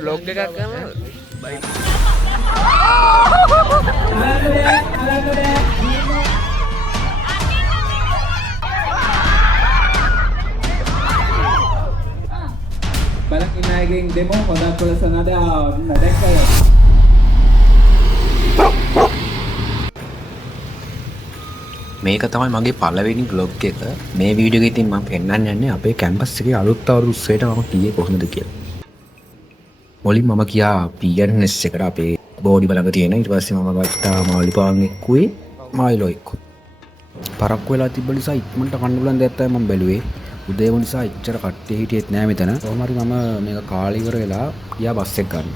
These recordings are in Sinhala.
vlog එකක් කරනවා. බයි. Balak inaiging demo pada tulisan ada nadekal. මේක තමයි මගේ පළවෙනි vlog එක. මේ වීඩියෝ එකේ ඉතින් මම පෙන්නන්න යන්නේ අපේ කැම්පස් එකේ අලුත් අවුරුදු උත්සවයට මම ගියේ කොහොමද කියලා. මුලින් මම ගියා PNS එකට අපේ බෝඩි බලඟ තියෙන. ඊට පස්සේ මම ගත්තා මාලිපාන් එක්කුවේ මායිලෝ එක්කු. පරක්කු වෙලා තිබ්බ නිසා ඉක්මනට කන්න බුලන් දෙයක් තමයි මම බැලුවේ. උදේ වුණ නිසා එච්චර කට්ටිය හිටියෙත් නෑ මෙතන. කොහොම හරි මම මේක කාලේ ඉවර වෙලා ගියා බස් එක ගන්න.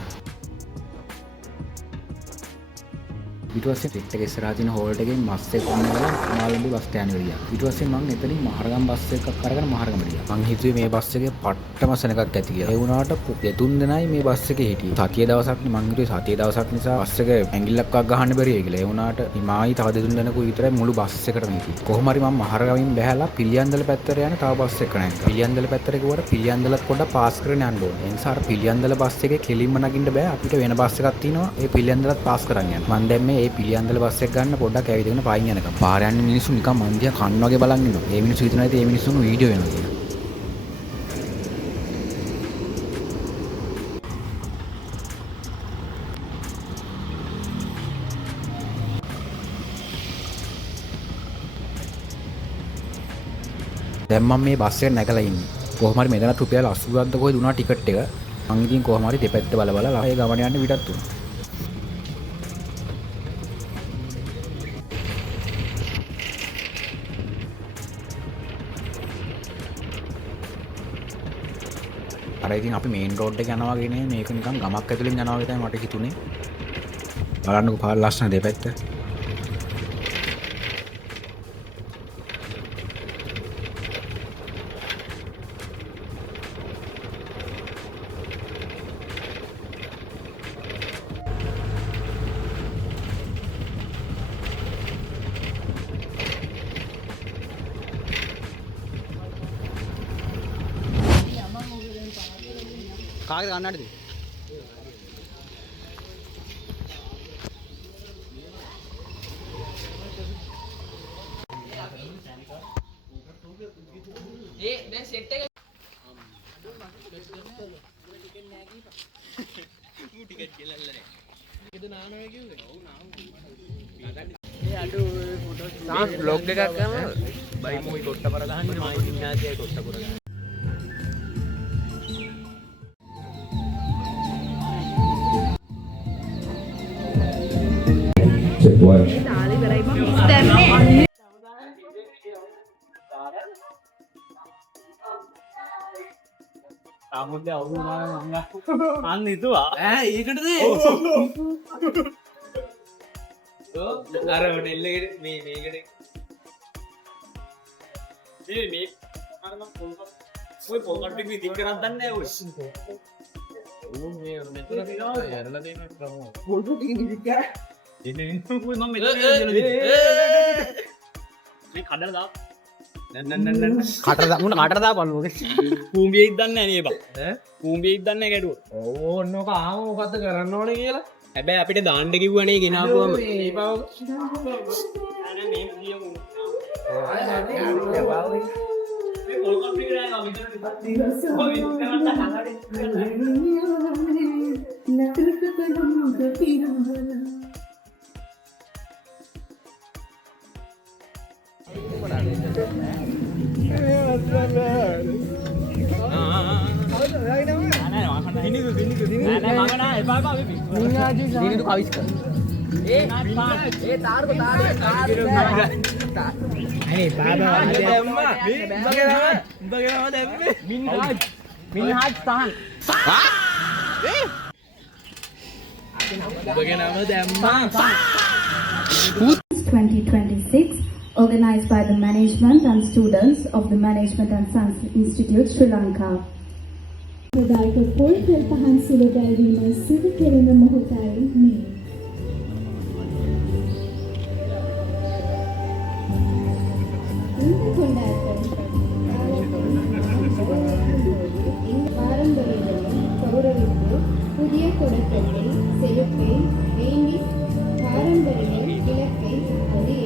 ඊට පස්සේ ටිකට් එක ඉස්සරහා තියෙන හෝල්ට් එකෙන් බස් එක කොන්නවලා මාළඹු බස් ස්ටෑන්ඩ් එකට ගියා. ඊට පස්සේ මම එතනින් මහරගම් බස් එකක් අරගෙන මහරගමට ගියා. මං හිතුවේ මේ බස් එකේ පට්ටම සෙනගක් ඇති කියලා. ඒ වුණාට දෙතුන් දෙනයි මේ බස් එකේ හිටියේ. සතියේ දවසක් නේ මං හිතුවේ සතියේ දවසක් නිසා බස් එක ඇඟිල්ලක්වත් ගහන්න බැරිය කියලා. ඒ වුණාට හිමායි තව දෙතුන් දෙනෙකුයි විතරයි මුළු බස් එකටම හිටියේ. කොහොම හරි මම මහරගමින් බැහැලා පිළියන්දල පැත්තට යන තව බස් එකක් නැග්ගා. පිළියන්දල පැත්තට ගිහුවට පිළියන්දලත් පොඩ්ඩක් පාස් කරගෙන යන්න ඕනේ. ඒ නිසා අර පිළියන්දල බස් එකේ කෙලින්ම නගින්න බෑ. අපිට වෙන බස් එකක් තියෙනවා. ඒ පිළියන්දලත් පාස් කරන් යන්න. මං දැන් මේ පිළියන්දල බස් ගන්න පොඩ්ඩක් ඇවිදගෙන පායින් යනකම් පාර යන්නේ මිනිස්සු නිකන් මන් දිහා කන්න වගේ බලන් ඉන්නවා. මේ මිනිස්සු හිතනවා ඉතින් මේ මිනිස්සුන්ගේ වීඩියෝ වෙනවා කියලා. දැන් මම මේ බස් එකට නැගලා ඉන්නේ. කොහොම හරි මෙතන රුපියල් 80ක්ද කොහෙද දුනා ටිකට් එක. මං ඉතින් කොහොම හරි දෙපැත්ත බල බල ළමයි ගමන යන්න විතරක් දුන්නා. අර ඉතින් අපි මේන් රෝඩ් එක යනවා වගේ නේ මේක නිකන් ගමක් ඇතුලෙන් යනවා වගේ තමයි මට හිතුනේ. බලන්නකෝ පාර ලස්සන දෙපැත්ත. කාගෙද ගන්නටද? දැන් සෙට් එක මූ ටිකට් ගෙලල්ලා නෑ. ඒකද නානවා කිව්වේ? ඔව් නාමු. ඒ අඩු ෆොටෝ තාම vlog එකක් කරනවා. බයි මොයි කොට්ටපර ගහන්නේ මයි ඉන්නාතිය කොට්ටපර ගහන්නේ. ආමුද්ද අවුරු නාන අන්න හිතුවා ඈ ඒකටද අර නෙල්ලේ මේ මේකට මේ අර මම ඔය පොකට් එක විදිහ කරන් දන්නේ ඔය ඕ මේ මෙතන තියනවා යරලා දෙන්න ප්‍රමෝ පොඩු ටික විදිහ කර ඉන්නේ මම මෙතන මේ කඩලා දාපන් කට දාමුණ කට දාපන් මොකද කූඹියෙක් දන්නේ නැහැ නේ බං ඈ කූඹියෙක් දන්නේ නැහැ ගැඩුව ඕ ඔන්නෝක ආව මොකද්ද කරන්න ඕනේ කියලා හැබැයි අපිට දාන්න කිව්වනේ ගෙනාවුවම මේ බව අනේ මේ කියමු මේ පොල් කම්ප්ලීට් කරලා මෙතන ඉතින් ඔය ඉස්සරහට organized by the management and students of the Management and Science Institute, Sri Lanka. ප්‍රදායක පොල් තෙල් පහන් සුළු දැල්වීම සිදු කෙරෙන මොහොතයි මේ. ආරම්භ වෙන කවුරුත් புதிய தொடக்கத்தை செழிப்பை வேண்டி பாரம்பரிய இலக்கை அது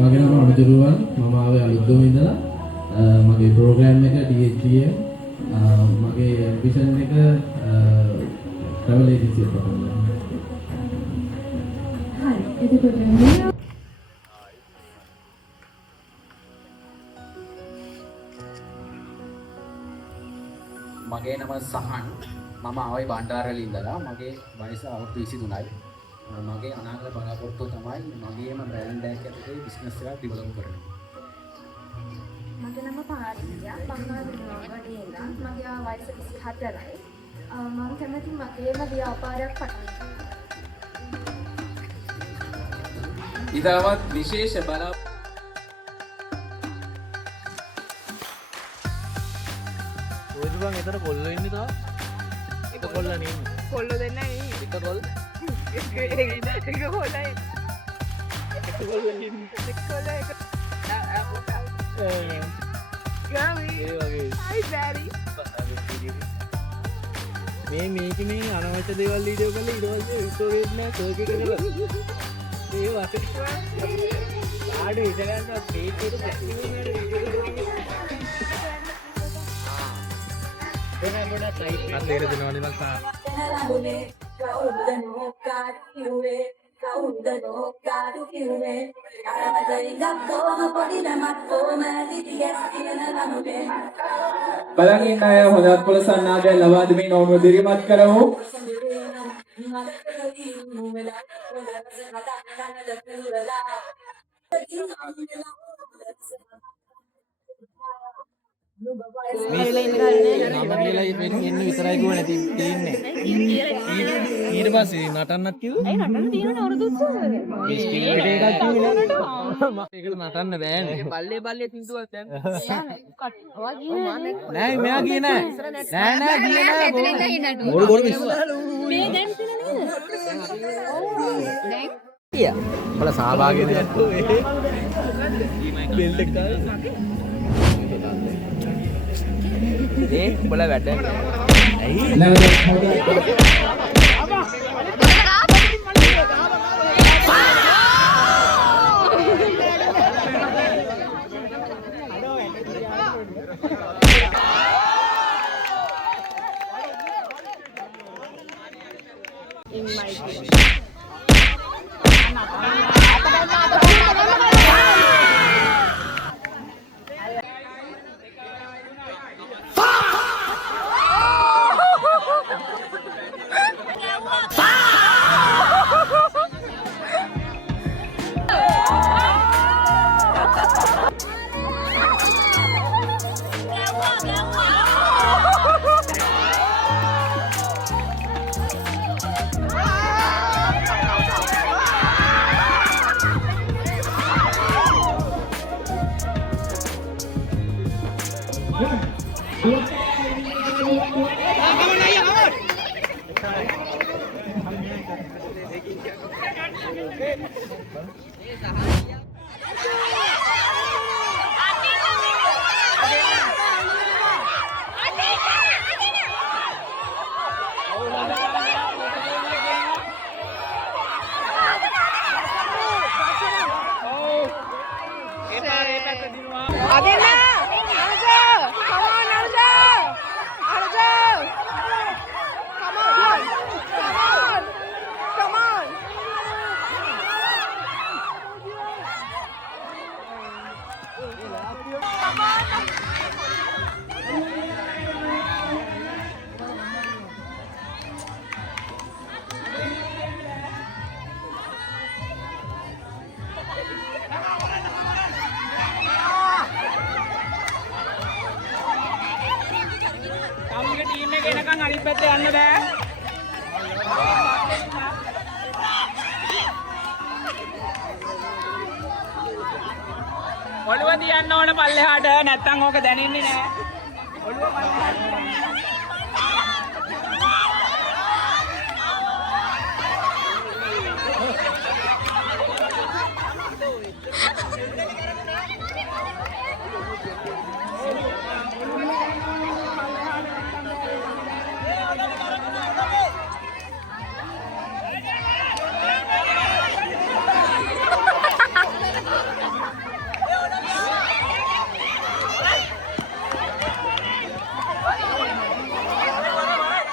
මගේ නම අනුජරුවන් මම ආවේ අලුත්ගම ඉඳලා මගේ ප්‍රෝග්‍රෑම් එක DHDM මගේ ඇම්බිෂන් එක ට්‍රැවල් ඒජන්සි එකට කරනවා. හරි එතකොට මේ මගේ නම සහන් මම ආවේ බණ්ඩාරවල ඉඳලා මගේ වයස අවුරුදු 23යි. මගේ අනාගත බලාපොරොත්තුව තමයි මගේම බ්‍රෑන්ඩ් එකක් ඇතුලේ බිස්නස් එකක් ඩෙවලොප් කරන්න. මගේ නම පාරිතියා බංගලාදේශයේ ඉඳන් මගේ වයස 24යි. මම කැමති මගේම ව්‍යාපාරයක් පටන් ගන්න. ඉතාමත් විශේෂ බලා ඔයද බං එතන කොල්ලෝ ඉන්නේ තා එක කොල්ලා නේ කොල්ලෝ දෙන්න නේ එක කොල් එක කොල්ලයි මේ මේක මේ අනවශ්‍ය දේවල් වීඩියෝ කරලා ඊට පස්සේ ස්ටෝරේජ් නෑ සර්ච් කරලා ඒ වාසේ ආඩු ඉතලන්න පේජ් එක සැකිනේ වෙන සයිට් එක අතේර දෙනවනේ මං තා බලන් ඉන්න අය හොඳත් පොළ සන්නාදය ලබා දෙමින් ඔවුන්ව දිරිමත් කරමු. එන්න විතරයි ගුව නැති තියන්නේ ඊට පස්සේ නටන්නත් කිව්වා නටන්න තියෙන අවුරුදු ඒක නටන්න බෑනේ බල්ලේ තින්දුවක් දැන් නෑ මෙයා ගියේ නෑ නෑ ගියේ නෑ බොරු බොරු මේ දැන් තියෙන නේද දැන් බල සහභාගී වෙන්නත් බෙල්ට් එක ඒ බල වැඩ ඇයි in my game. අනිත් පැත්තේ යන්න බෑ. ඔළුව තියන්න ඕන පල්ලෙහාට නැත්තම් ඕක දැනෙන්නේ නෑ. ඔළුව පල්ලෙහාට.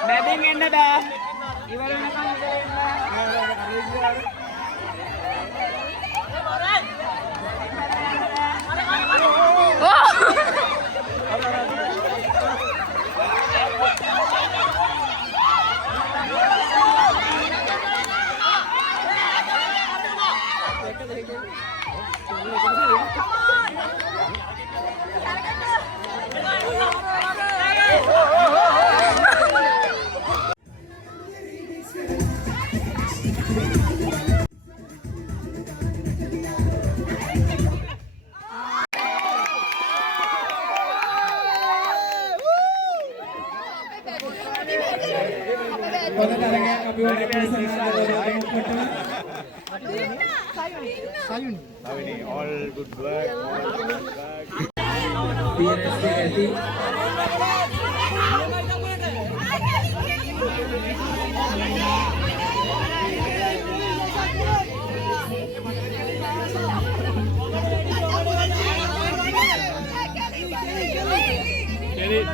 මැදින් එන්න බෑ. ඉවර වෙනකන් ඉඳලා ඉන්න. පොත තරගයක් අපි වගේ පොලිසනාද Sayuni, all good work. PNSD ඇති Sorry.